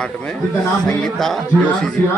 पाठ में संगीता जोशी जी।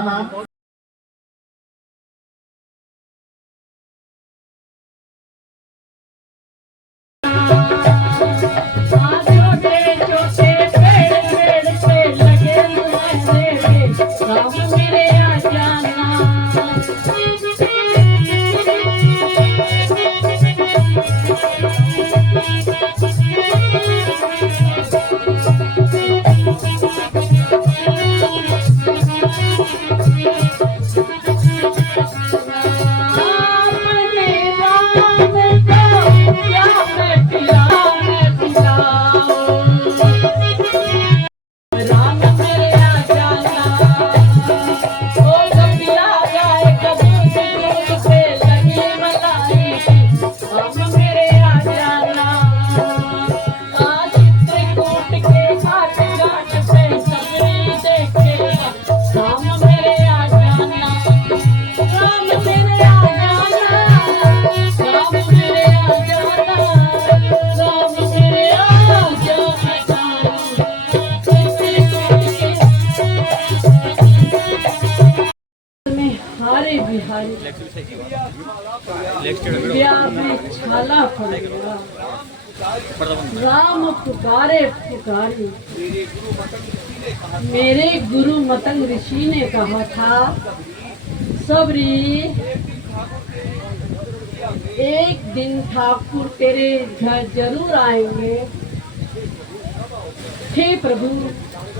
छाला पड़ गया। राम पुकारे पुकारे। मेरे गुरु मतंग ऋषि ने कहा था, सबरी एक दिन ठाकुर तेरे घर जरूर आएंगे। हे प्रभु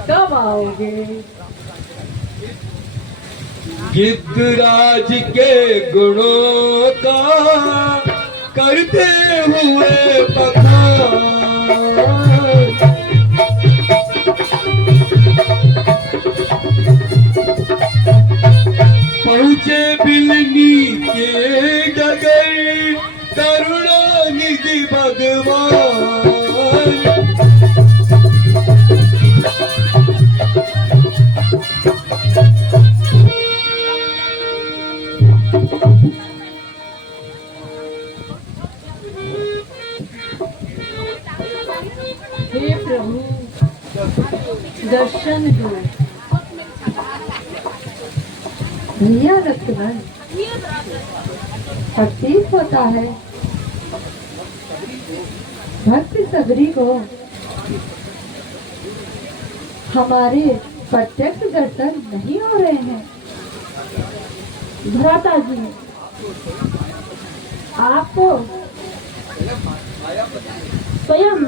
कब आओगे? गिद्धराज के गुणों का करते हुए बखान, पहुँचे बिलनी के डगर करुणानिधि भगवान। हे प्रभु दर्शन दो। भैया लक्ष्मण प्रतीत होता है भक्त सबरी को हमारे प्रत्यक्ष दर्शन नहीं हो रहे हैं। भ्राता जी आपको स्वयं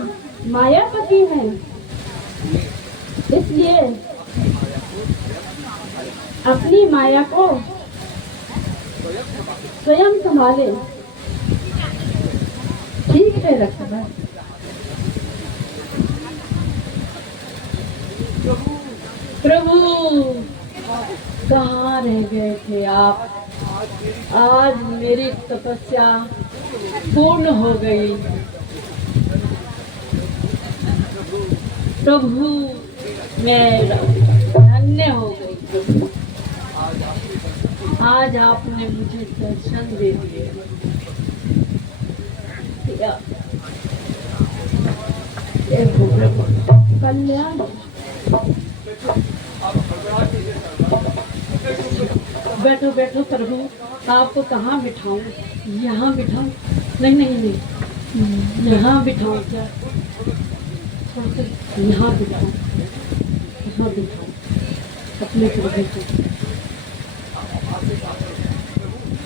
मायापति है, इसलिए अपनी माया को स्वयं संभाले। ठीक है लक्ष्मण। प्रभु कहाँ रह गए थे आप? आज मेरी तपस्या पूर्ण हो गई। प्रभु मैं धन्य हो गई। प्रभु आज आपने मुझे दर्शन दे दिए। कल्याण। बैठो बैठो प्रभु, आपको कहाँ बिठाऊं? यहाँ बिठाऊं? नहीं नहीं नहीं, यहाँ बिठाऊं क्या? यहाँ बिठाऊं, यहाँ बिठाऊं अपने प्रभु को।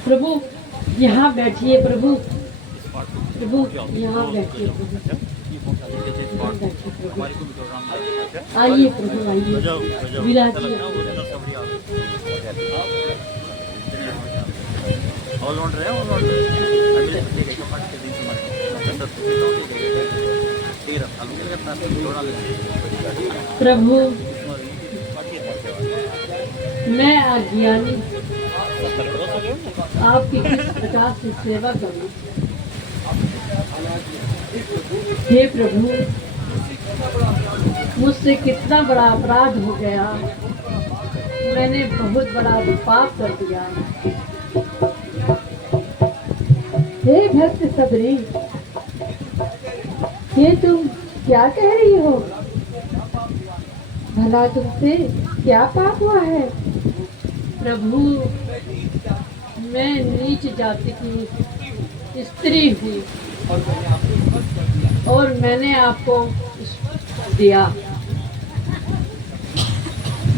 प्रभु यहाँ बैठिए। प्रभु प्रभु यहाँ बैठिए। प्रभु आइए प्रभु आइए, विराजिए। प्रभु मैं अज्ञानी आपकी किस प्रकार से सेवा करूं? हे प्रभु मुझसे कितना बड़ा अपराध हो गया। मैंने बहुत बड़ा पाप कर दिया। हे भक्त सबरी, ये तुम क्या कह रही हो? भला तुमसे क्या पाप हुआ है? प्रभु, मैं नीच जाति की स्त्री हूँ और मैंने आपको दिया।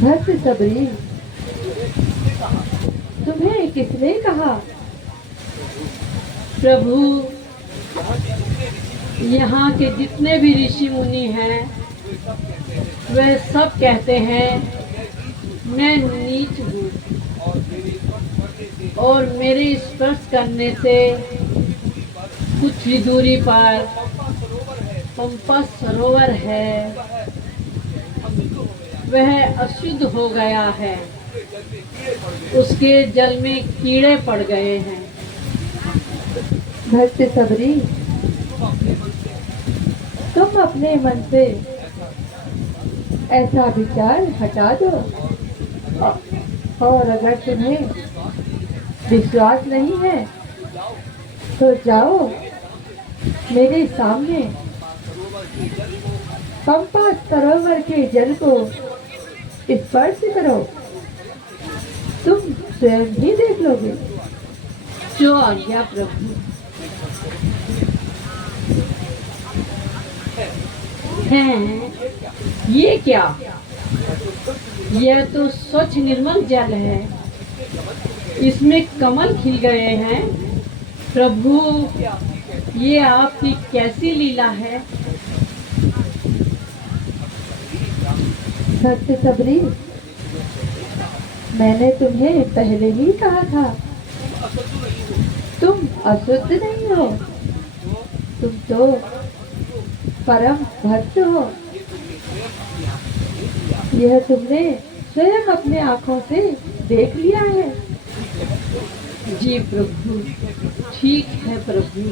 भक्त सबरी, तुम्हें किसने कहा? प्रभु, यहाँ के जितने भी ऋषि मुनि हैं वे सब कहते हैं मैं नीच हूँ और मेरे स्पर्श करने से कुछ ही दूरी पर पंपा सरोवर है, वह अशुद्ध हो गया है, उसके जल में कीड़े पड़ गए हैं। भक्त सबरी, तुम अपने मन से ऐसा विचार हटा दो और अगर तुम्हें विश्वास नहीं है तो जाओ मेरे सामने पंपा सरोवर के जल को स्पर्श करो, तुम स्वयं ही देख लोगे। जो आज्ञा प्रभु। हैं, ये क्या? यह तो स्वच्छ निर्मल जल है, इसमें कमल खिल गए हैं। प्रभु, ये आपकी कैसी लीला है? भक्त सबरी, मैंने तुम्हें पहले ही कहा था तुम अशुद्ध नहीं हो, तुम तो परम भक्त हो। यह तुमने स्वयं अपने आंखों से देख लिया है। जी प्रभु, ठीक है प्रभु।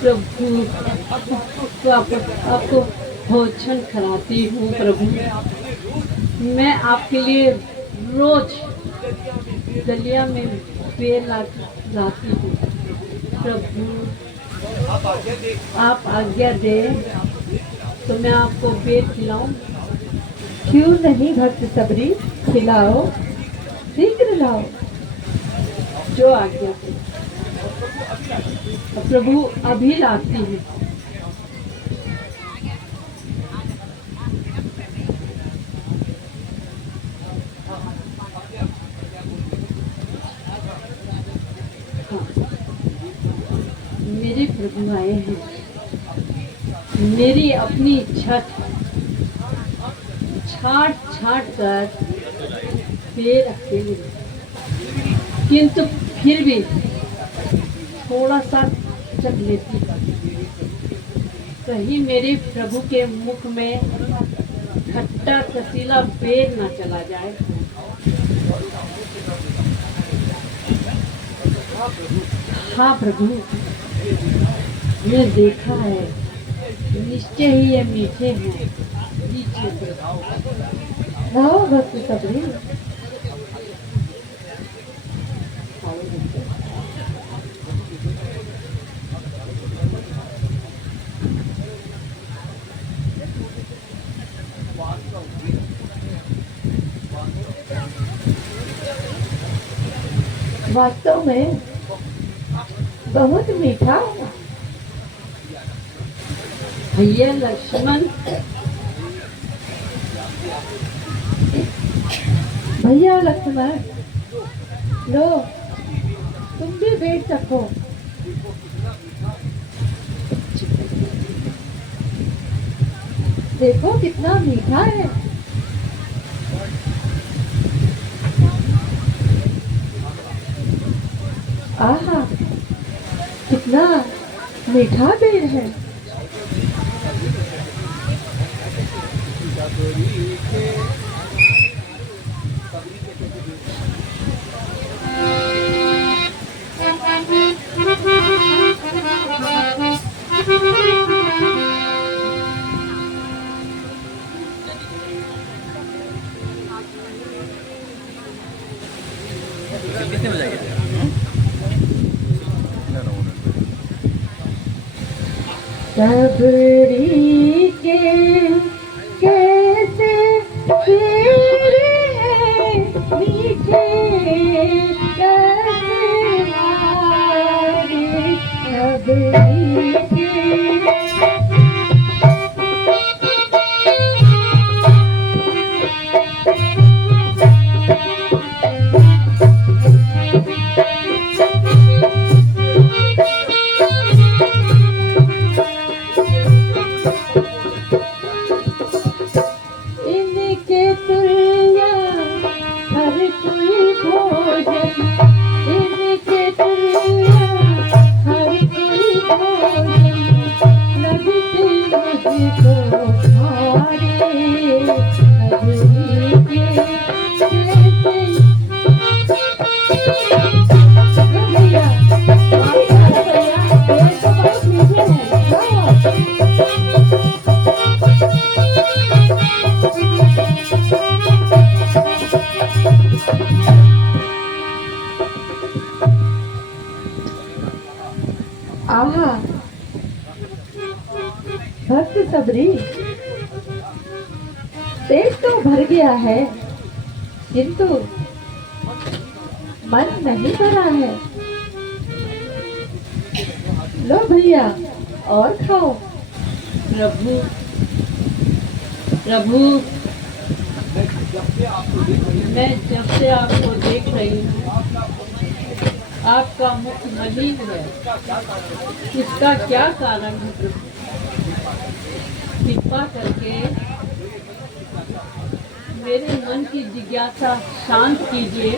प्रभु, तो आपको भोजन कराती हूँ प्रभु। मैं आपके लिए रोज दलिया में बेल लाती हूँ प्रभु। आप आज्ञा दें तो मैं आपको बेल खिलाऊं। क्यों नहीं भक्त सबरी, खिलाओ, शीघ्र लाओ। जो आज्ञा दे प्रभु, अभी लाती हूँ। मेरे प्रभु आए हैं, मेरी अपनी छठ छाट कर पे रखे हुए, किंतु फिर भी थोड़ा सा चख लेती, कहीं मेरे प्रभु के मुख में खट्टा कसीला बेर न चला जाए। हाँ प्रभु, मैं देखा है, निश्चय ही ये मीठे हैं। लाओ भक्त सबरी। वास्तव में बहुत मीठा है। भैया लक्ष्मण, भैया लक्ष्मण, लो तुम भी बैठ सको। देखो कितना मीठा है। आहा, कितना मीठा बेर है। सबरी के कैसे इनके तुल्य हर कोई भोजन, इनके तुल्य हर कोई भोजन, लगते मुझको भारे नगरी के जैसे। भैया भैया ये तो बहुत मीठे हैं, जाओ। आहा, भक्त सबरी, पेट तो भर गया है किंतु मन नहीं भरा है। लो भैया और खाओ। प्रभु प्रभु, मैं जब से आपको देख रही हूँ आपका मुख मलिन है, इसका क्या कारण है? कृपा करके मेरे मन की जिज्ञासा शांत कीजिए।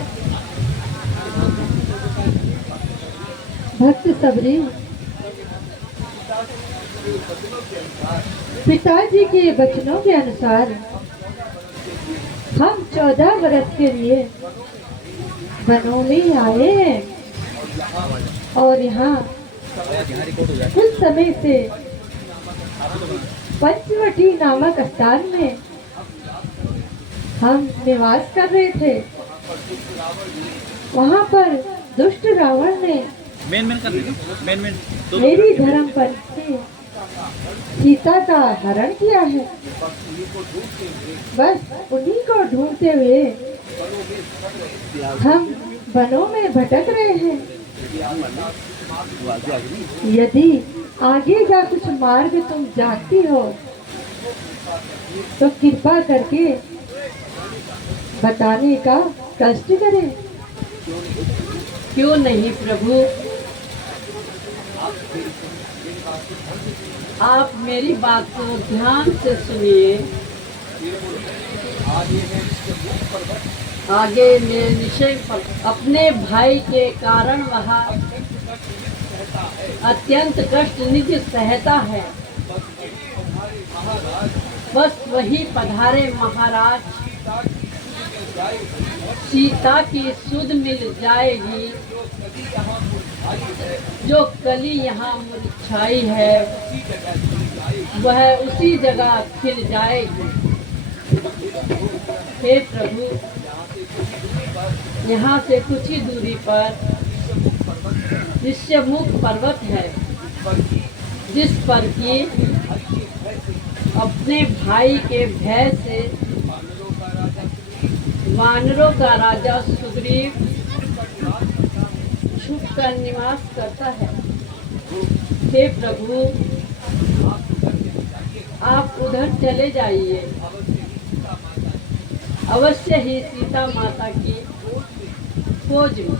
भक्त सबरी, पिताजी के वचनों के अनुसार हम 14 वर्ष के लिए वनों में आए हैं और यहाँ कुछ समय से पंचवटी नामक स्थान में हम निवास कर रहे थे। वहाँ पर दुष्ट रावण ने मेरी धर्म पत्नी सीता का हरण किया है। बस उन्हीं को ढूंढते हुए हम वनों में भटक रहे हैं। यदि आगे का कुछ मार्ग तुम जानती हो तो कृपा करके बताने का कष्ट करें। क्यों नहीं प्रभु, आप मेरी बात को ध्यान से सुनिए। आगे मेरे निश्चय पर अपने भाई के कारण वह अत्यंत कष्ट निज सहता है। बस वही पधारे महाराज, सीता की सुध मिल जाएगी। जो कली यहाँ मुरझाई है वह उसी जगह खिल जाएगी। हे प्रभु, यहाँ से कुछ ही दूरी पर ऋष्यमुख पर्वत है, जिस पर कि अपने भाई के भय से वानरों का राजा सुग्रीव छुपकर निवास करता है। हे प्रभु, आप उधर चले जाइए। अवश्य ही सीता माता की खोज में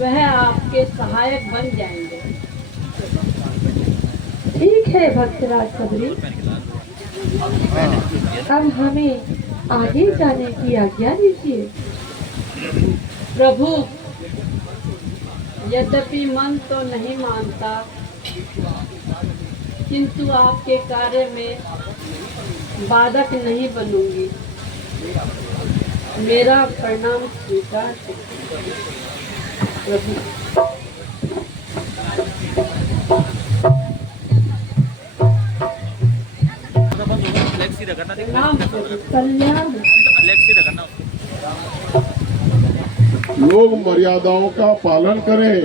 वह आपके सहायक बन जाएंगे। ठीक है भक्तराज सबरी, अब हमें आगे जाने की आज्ञा दीजिए। प्रभु, यद्यपि मन तो नहीं मानता, किंतु आपके कार्य में बाधक नहीं बनूंगी। मेरा प्रणाम स्वीकार प्रभु। प्रणाम प्रभु। कल्याण। लोग मर्यादाओं का पालन करें,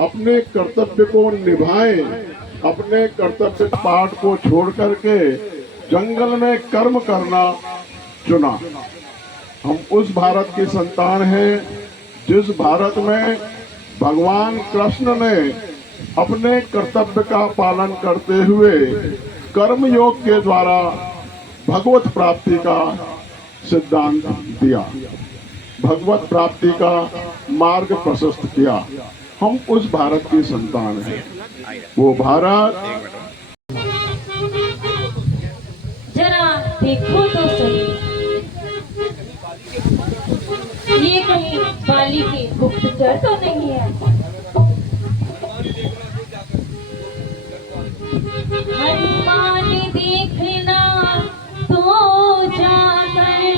अपने कर्तव्य को निभाएं, अपने कर्तव्य पाठ को छोड़ करके जंगल में कर्म करना चुना। हम उस भारत की संतान हैं जिस भारत में भगवान कृष्ण ने अपने कर्तव्य का पालन करते हुए कर्म योग के द्वारा भगवत प्राप्ति का सिद्धांत दिया, भगवत प्राप्ति का मार्ग प्रशस्त किया। हम उस भारत की संतान हैं। वो भारत देखो तो सही, ये कहीं बाली के गुप्तचर तो नहीं है? हनुमान देखना तो जाकर,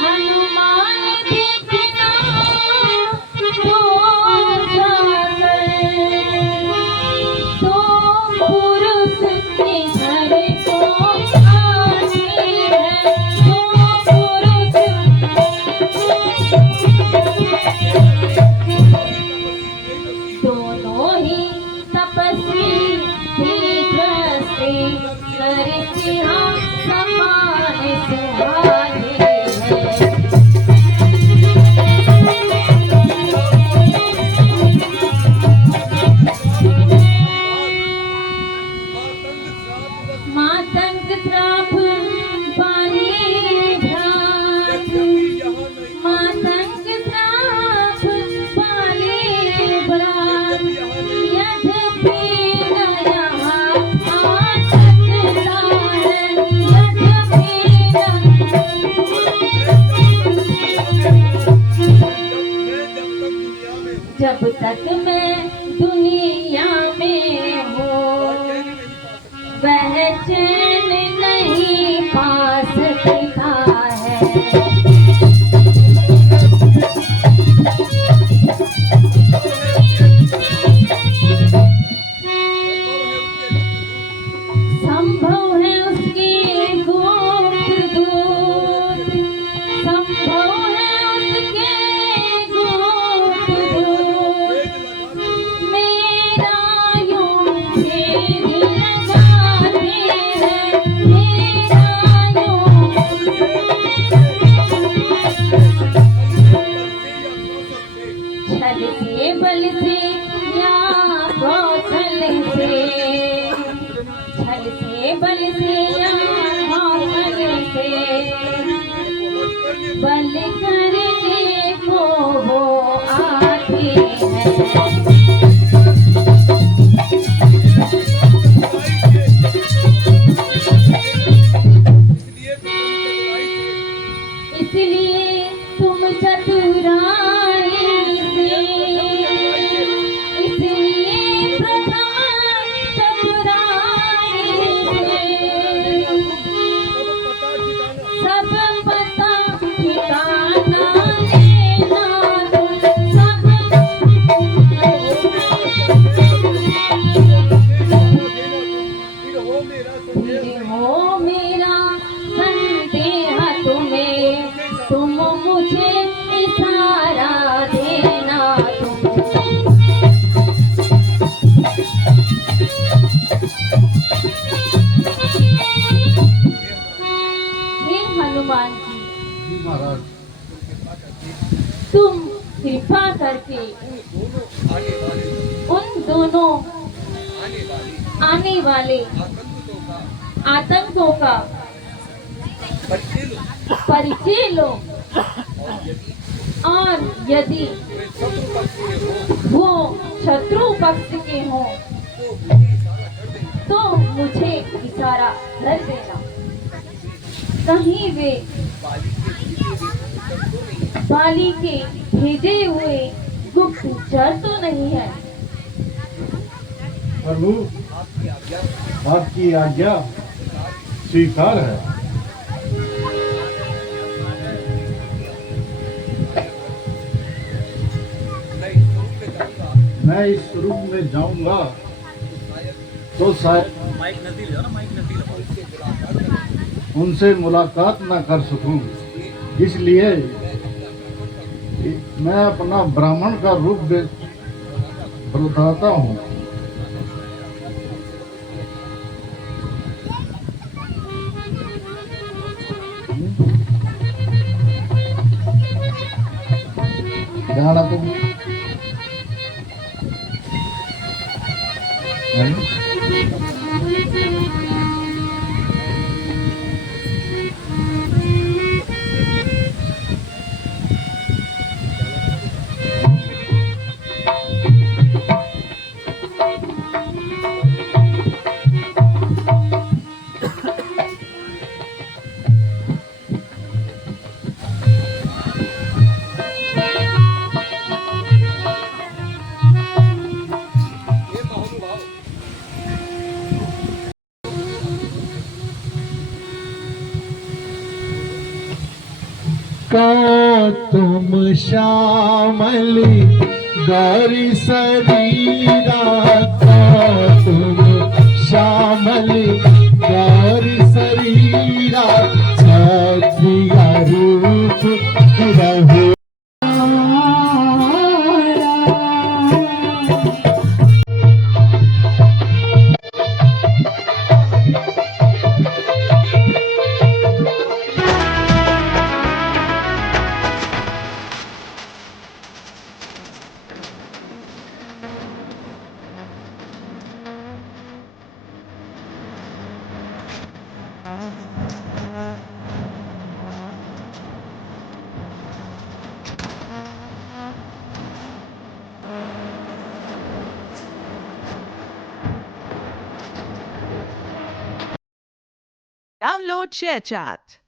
हनुमान देखना तो जाकर, तो पुरुष के घर को आती है, तो पुरुष दोनों ही तपस्वी दीर्घस्त्री नरसिंहा समान सुहाने हैं। मातंग श्राप बाली भ्रात, मातंग श्राप बाली भ्रात, यद्यपि न यहाँ आ सकता है, यद्यपि जब तक मैं दुनिया में हूँ, वह चैन नहीं पा सकता है। संभव है उसके गुप्त दूत, संभव है उसके गुप्त दूत, मेरा यूं भेद लगाते हैं, मेरा यूं छल से बल से या कौशल से, छल से बल से या कौशल से, बल करने को वो आते हैं। इसलिए तुम चतुराई से, इसलिए प्रधान चतुराई से, सब पता ठिकाना लेना तुम, सब फिर हो मेरा संदेह तुम्हें, तुम मुझे इशारा देना तुम। हे हनुमान जी, महाराज तुम कृपा करके उन दोनों आने वाले आतंकों का परिचय लो, और यदि वो शत्रु पक्ष के हों तो मुझे इशारा कर देना। कहीं वे बाली के भेजे हुए गुप्तचर तो नहीं है? प्रभु आपकी आज्ञा स्वीकार है। मैं इस रूम में जाऊंगा तो शायद उनसे मुलाकात ना कर सकूं, इसलिए मैं अपना ब्राह्मण का रूप बताता हूँ। ध्यान रखो। को तुम श्यामली गौरी शरीरा को तुम श्यामली गौरी शरीरा क्षत्रिय रूप रहो। Download ShareChat.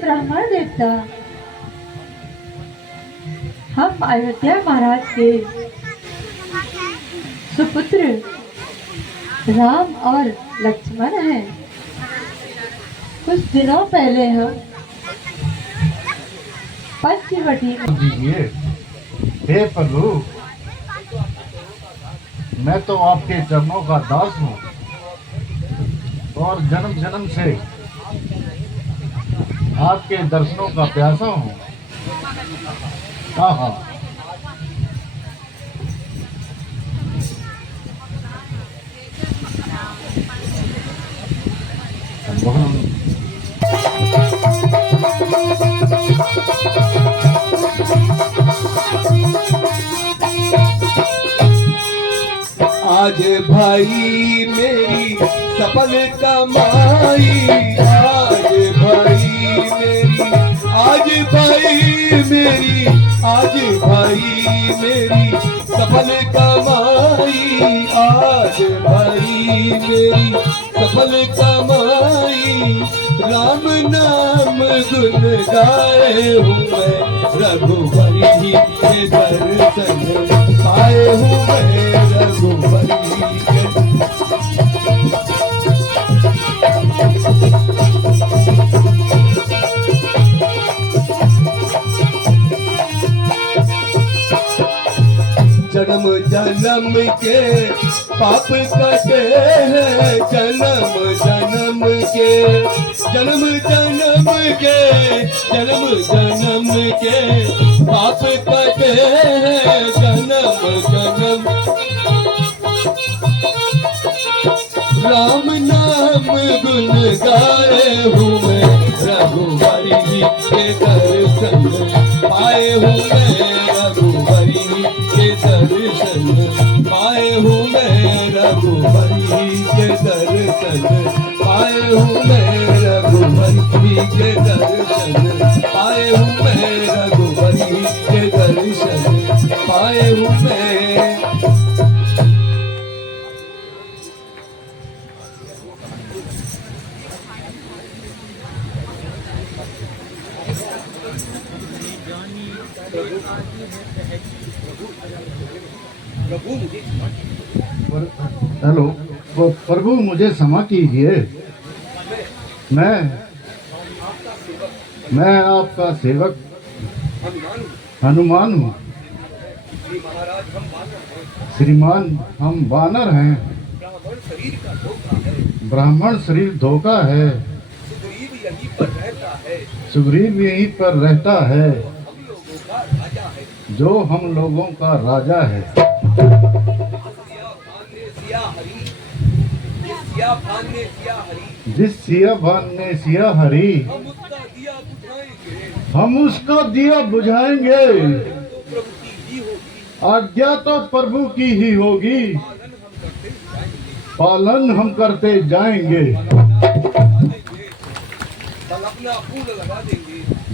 ब्राह्मण देवता, हम अयोध्या महाराज के सुपुत्र राम और लक्ष्मण हैं। कुछ दिनों पहले हम पंचवटी में दीजिए। हे प्रभु, मैं तो आपके चरणों का दास हूँ और जन्म जन्म से आपके दर्शनों का प्यासा हूँ। हाँ, आज भाई मेरी सफल कमाई, आज भाई मेरी, आज भाई मेरी, आज भाई मेरी सफल कमाई, आज भाई मेरी सफल कमाई। राम नाम गुन गाए हूँ मैं, रघुवरी के दर्शन पाए हूँ मैं, रघुवरी के। जन्म जन्म के पाप कटे हैं, जन्म जन्म के, जन्म जन्म के, जन्म जन्म के पाप कटे हैं, जन्म जन्म। राम नाम गुण गाए हूँ मैं, रघुवरी के दर्शन पाए हूँ मैं, रघुवरी के दर्शन पाए हूँ मैं, रघुवरी के दर्शन पाए हूँ मैं, रघुवरी के दर्शन पाए हूँ मैं, रघुवरी के दर्शन पाए हूँ मैं। हेलो, प्रभु मुझे क्षमा कीजिए। मैं आपका सेवक हनुमान हूँ। श्रीमान हम वानर हैं। ब्राह्मण शरीर धोखा है। सुग्रीव यहीं पर रहता है, जो हम लोगों का राजा है। जिस सिया भान ने सिया हरी, हम उसका दिया बुझाएंगे। आज्ञा तो प्रभु की ही होगी, पालन हम करते जाएंगे।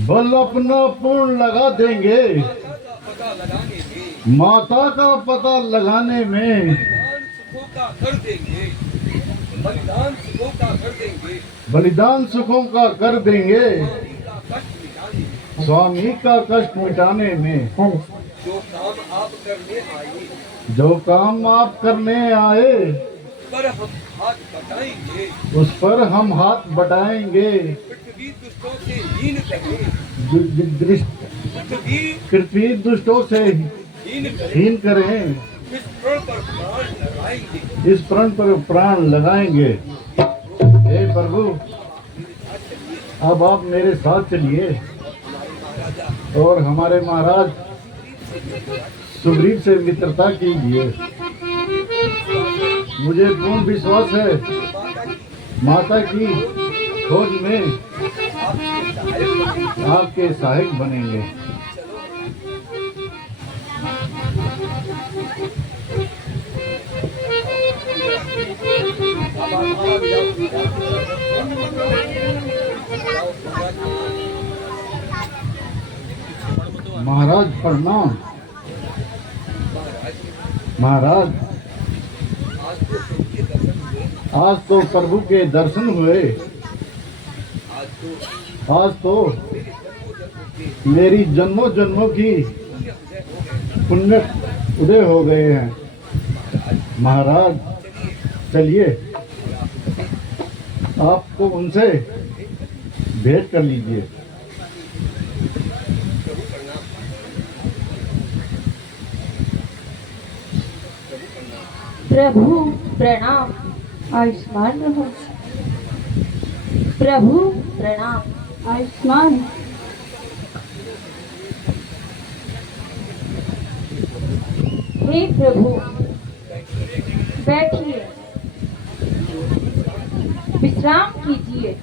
बल अपना पूर्ण लगा देंगे, माता का पता लगाने में। बलिदान सुखों का कर देंगे, स्वामी का कष्ट मिटाने में। जो काम आप करने आए, उस पर हम हाथ बटाएंगे। पृथ्वी दुष्टों से हीन करें, इस प्रण पर प्राण लगाएंगे। हे प्रभु, अब आप मेरे साथ चलिए और हमारे महाराज सुग्रीव से मित्रता कीजिए। मुझे पूर्ण विश्वास है माता की खोज में आपके सहायक बनेंगे। महाराज प्रणाम। महाराज, आज तो प्रभु के दर्शन हुए। आज तो मेरी जन्मों जन्मों की पुण्य उदय हो गए हैं। महाराज चलिए, आपको उनसे भेंट कर लीजिए। प्रभु प्रणाम, आयुष्मान रहो। प्रभु प्रणाम, आयुष्मान। हे प्रभु, बैठिए, विश्राम कीजिए।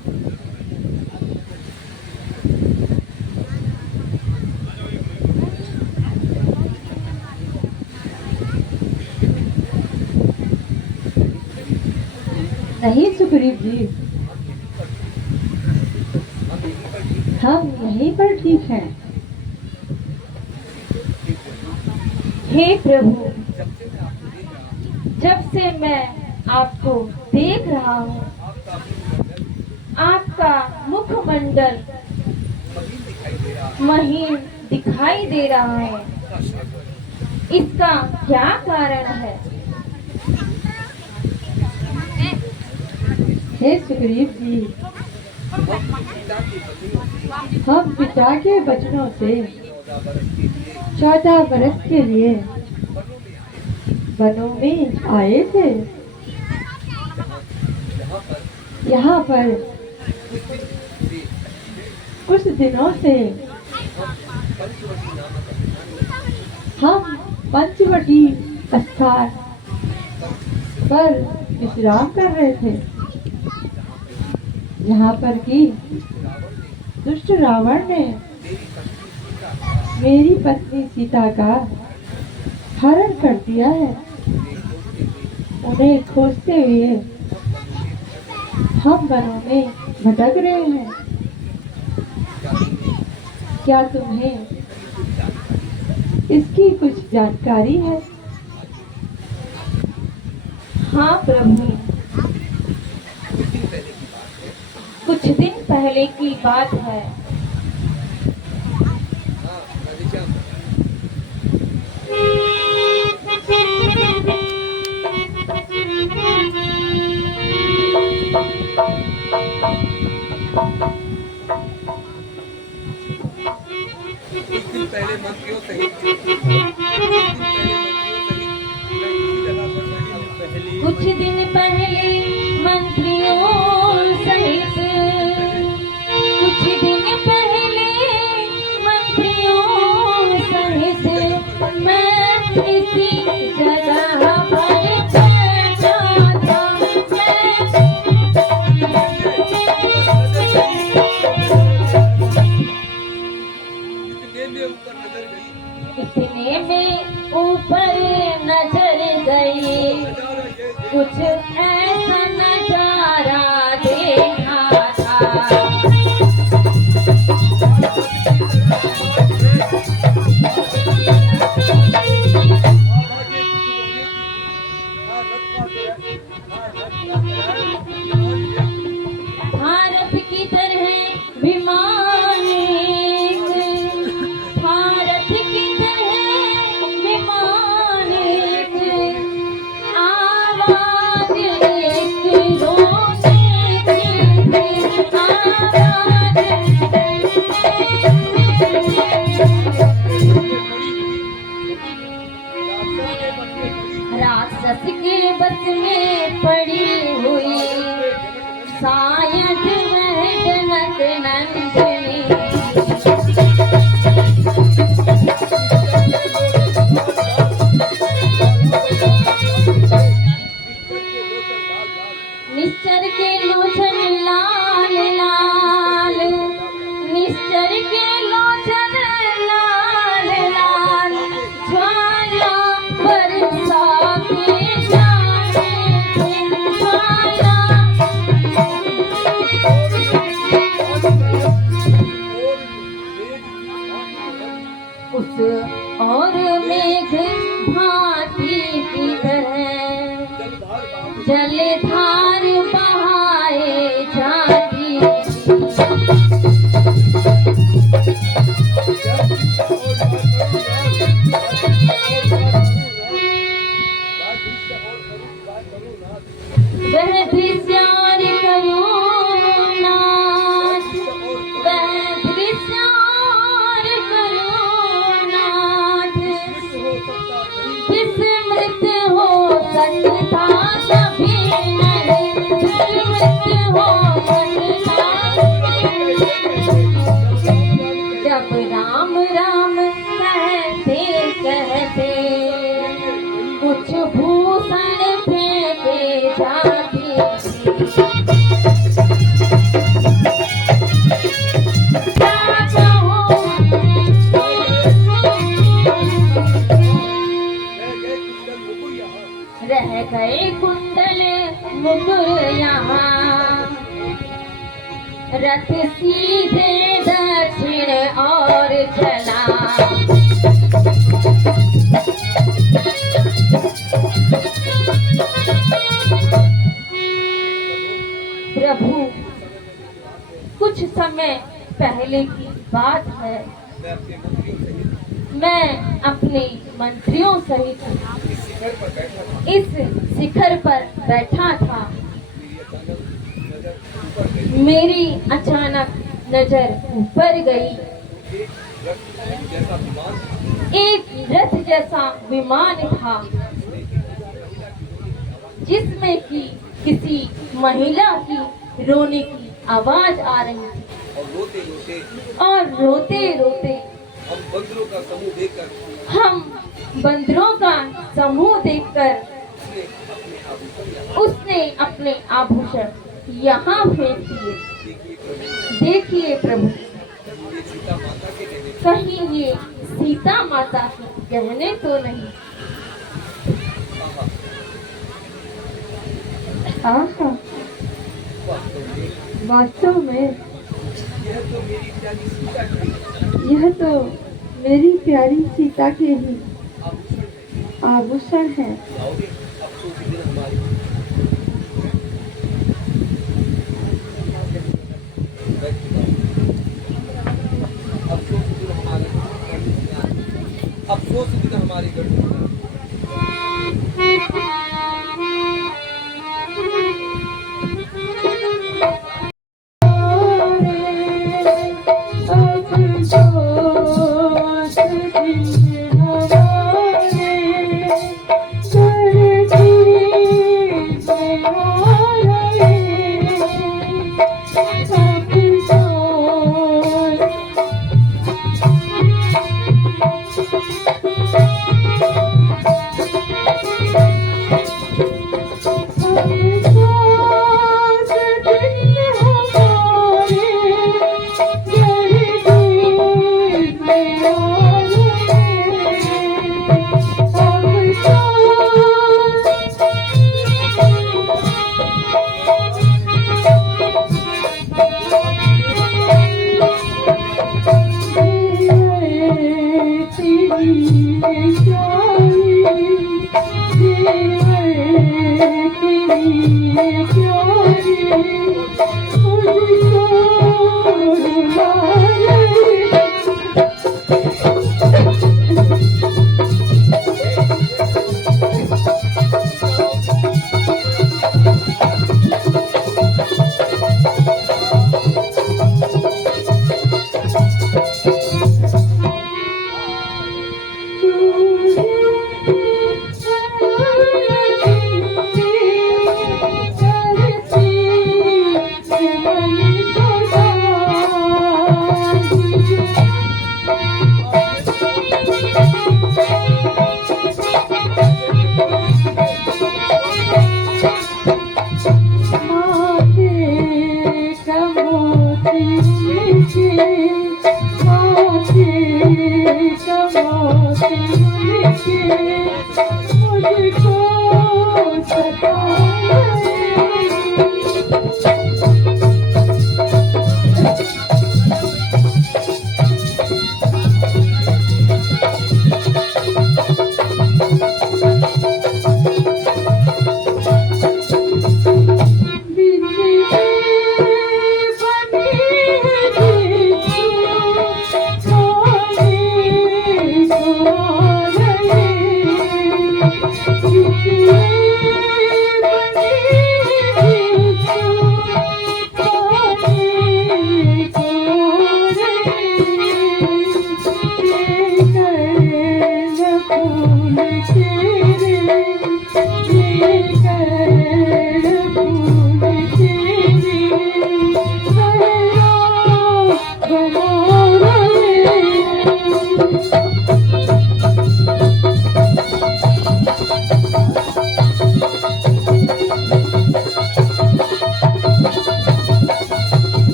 नहीं सुग्रीव जी, हम यहीं पर ठीक हैं। हे प्रभु, जब से मैं आपको देख रहा हूँ, आपका मुखमंडल महीन दिखाई दे रहा है। इसका क्या कारण है? हे सुग्रीव जी, हम पिता के वचनों से 14 वर्ष के लिए वनों में आए थे। यहाँ पर कुछ दिनों से हम पंचवटी स्थान पर विश्राम कर रहे थे। यहाँ पर कि दुष्ट रावण ने मेरी पत्नी सीता का हरण कर दिया है। उन्हें खोजते हुए हम वनों में भटक रहे हैं। क्या तुम्हें इसकी कुछ जानकारी है? हाँ प्रभु, कुछ दिन पहले की बात है। पहले मंत्रियों सहित कुछ दिन पहले मंत्रियों सहित कुछ दिन पहले मंत्रियों सहित मैं इसी जगह पर बैठा था। इतने में ऊपर नजर गई, कुछ ऐसा नजारा देखा था। भारत की तरह विमान, भारत की तरह विमान, आवाज एक रोने की राक्षस के बस में पड़ी हुई, शायद वह जनक नंदिनी। निश्चर के लोचन लाल लाल, निश्चर के लोचन लाल लाल, ज्वाला बरसा के जाने थे, ज्वाला। उस और मेघ भांति की तरह जलधार बहाए जाती। वह दृश्य और करुणानाथ, वह दृश्य और करुणानाथ, विस्मृत हो सकता कभी नहीं, विस्मृत हो सकता। जब राम राम कहते कहते कुछ भूषण फेंके जाती। क्या कहूँ, रह गए कुंडल मुकुर यहाँ, रथ सीधे दक्षिण और चला। प्रभु, कुछ समय पहले की बात है। मैं अपने मंत्रियों सहित इस शिखर पर बैठा था। मेरी अचानक नजर ऊपर गई। एक रथ जैसा विमान था, जिसमें कि किसी महिला की रोने की आवाज आ रही थी। और रोते रोते हम बंदरों का समूह देखकर उसने अपने आभूषण यहाँ फेंक दिए। देखिए प्रभु, कहीं ये सीता माता के गहने तो नहीं? आहा, वास्तव में यह तो मेरी प्यारी सीता के ही आभूषण है। अफसोस की तो हमारी गढ़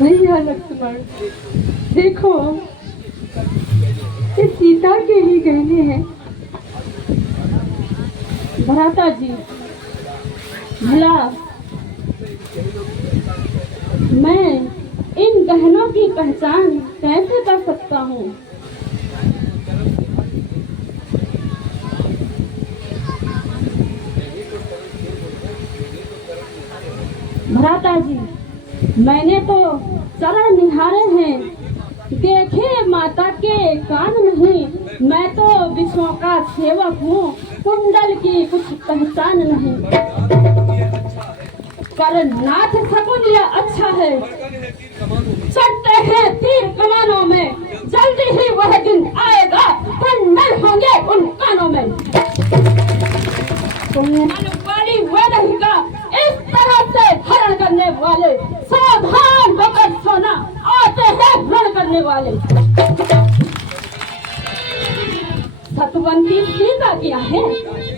भैया लक्ष्मण, देखो ये सीता के ही गहने हैं। भ्राता जी, भला मैं इन गहनों की पहचान कैसे कर सकता हूँ? भ्राता जी, मैंने तो चरण निहारे हैं, देखे माता के कान नहीं। मैं तो विश्वों का सेवक हूँ, कुंडल की कुछ पहचान नहीं। पर नाथ शकुन यह अच्छा है, चढ़ते हैं तीर कमानों में, जल्दी ही वह दिन आएगा, कुंडल होंगे उन कानों में। वाली वे रहेगा, इस तरह से हरण करने वाले, सावधान होकर सोना, आते हैं हरण करने वाले। सतवंती सीता किया है,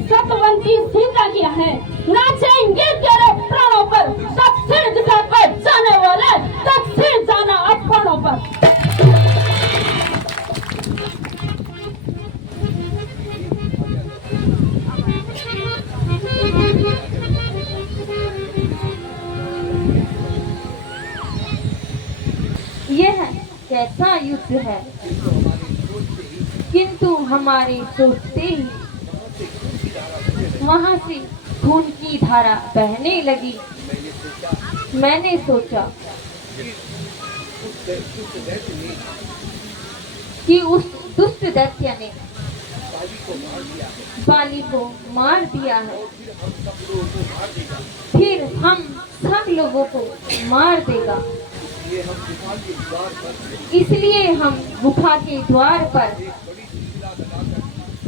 सतवंती सीता किया है। नाचेंगे तेरे प्राणों पर, सब सिर झुकाकर जाने वाले, तब फिर जाना अपनों पर। यह कैसा युद्ध है, किंतु हमारे सोचते ही वहां से खून की धारा बहने लगी। मैंने सोचा कि उस दुष्ट दैत्य ने बाली को मार दिया है, फिर हम सब लोगों को मार देगा। इसलिए हम गुफा के द्वार पर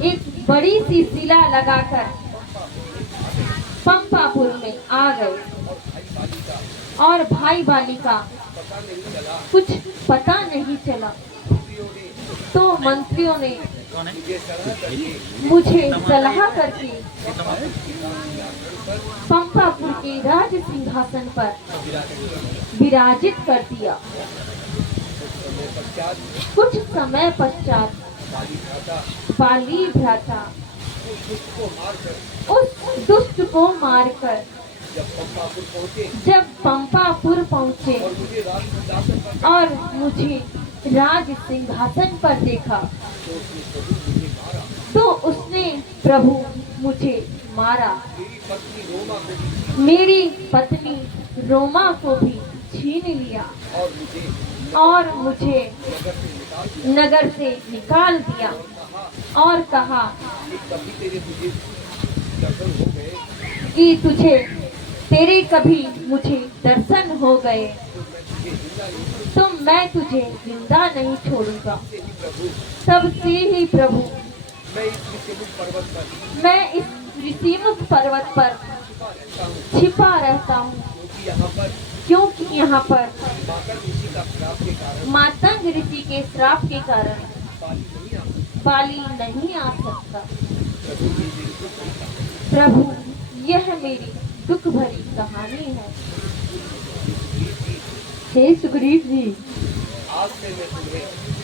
एक बड़ी सी शिला लगाकर पंपापुर में आ गए और भाई बाली का कुछ पता नहीं चला। तो मंत्रियों ने मुझे सलाह करके पंपापुर के राज सिंहासन पर विराजित कर दिया। कुछ समय पश्चात बाली भ्राता उस दुष्ट को मारकर जब पंपापुर पहुँचे और मुझे राज सिंहासन पर देखा तो उसने प्रभु मुझे मारा। मेरी पत्नी रोमा को भी छीन लिया और मुझे नगर से निकाल दिया और कहा कि तेरे कभी मुझे दर्शन हो गए तो मैं तुझे जिंदा नहीं छोड़ूंगा। तब से ही प्रभु मैं इस ऋषिमुख पर्वत पर छिपा रहता हूँ, क्योंकि यहाँ पर मातंग ऋषि के श्राप के कारण बाली नहीं आ सकता। प्रभु यह मेरी दुख भरी कहानी है। हे सुग्रीव जी,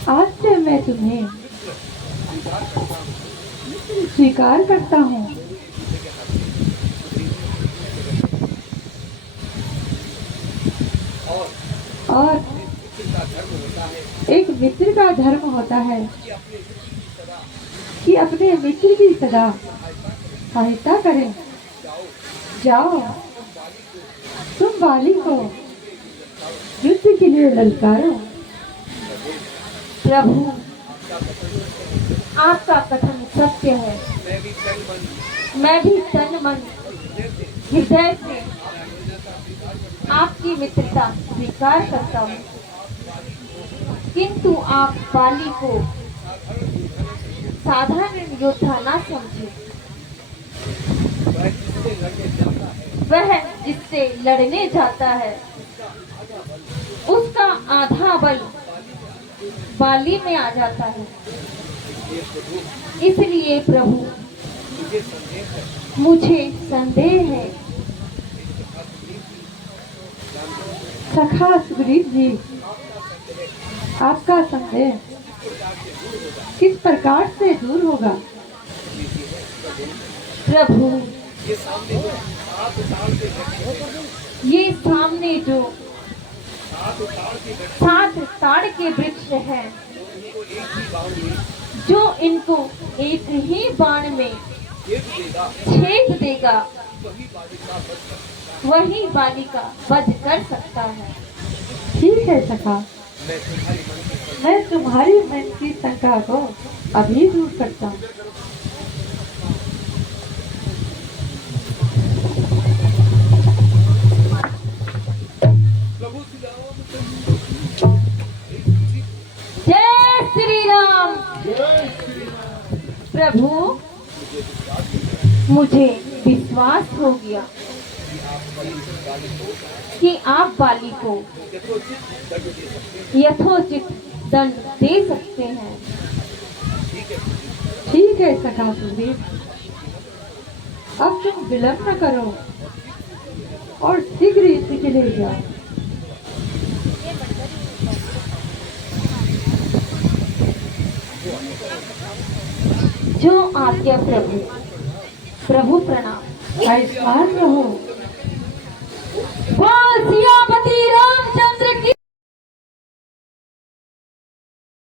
आज से मैं तुम्हें स्वीकार करता हूँ। और एक मित्र का धर्म होता है कि अपने मित्र की सदा सहायता करें। जाओ, तुम बाली को युद्ध के लिए ललकारो। प्रभु आपका कथन सत्य है। मैं भी तन मन हृदय से आपकी मित्रता स्वीकार करता हूँ, किंतु आप बाली को साधारण योद्धा ना समझे। वह जिससे लड़ने जाता है उसका आधा बल बाली में आ जाता है। इसलिए प्रभु मुझे संदेह है। सखा सुग्रीव जी, आपका संदेह किस प्रकार से दूर होगा? प्रभु ये सामने जो 7 ताड़ के वृक्ष हैं, जो इनको एक ही बाण में छेद देगा, वही बाली का वध कर सकता है। ठीक है सखा, मैं तुम्हारी मन की शंका को अभी दूर करता हूँ। जय श्री राम। प्रभु मुझे विश्वास हो गया कि आप बाली को यथोचित दंड दे सकते हैं। ठीक है सखा सुग्रीव, अब तुम विलंब न करो और शीघ्र इसी के ले जाओ। जो आज्ञा प्रभु। प्रभु प्रणाम। ऐसा रहो। वाह, सिया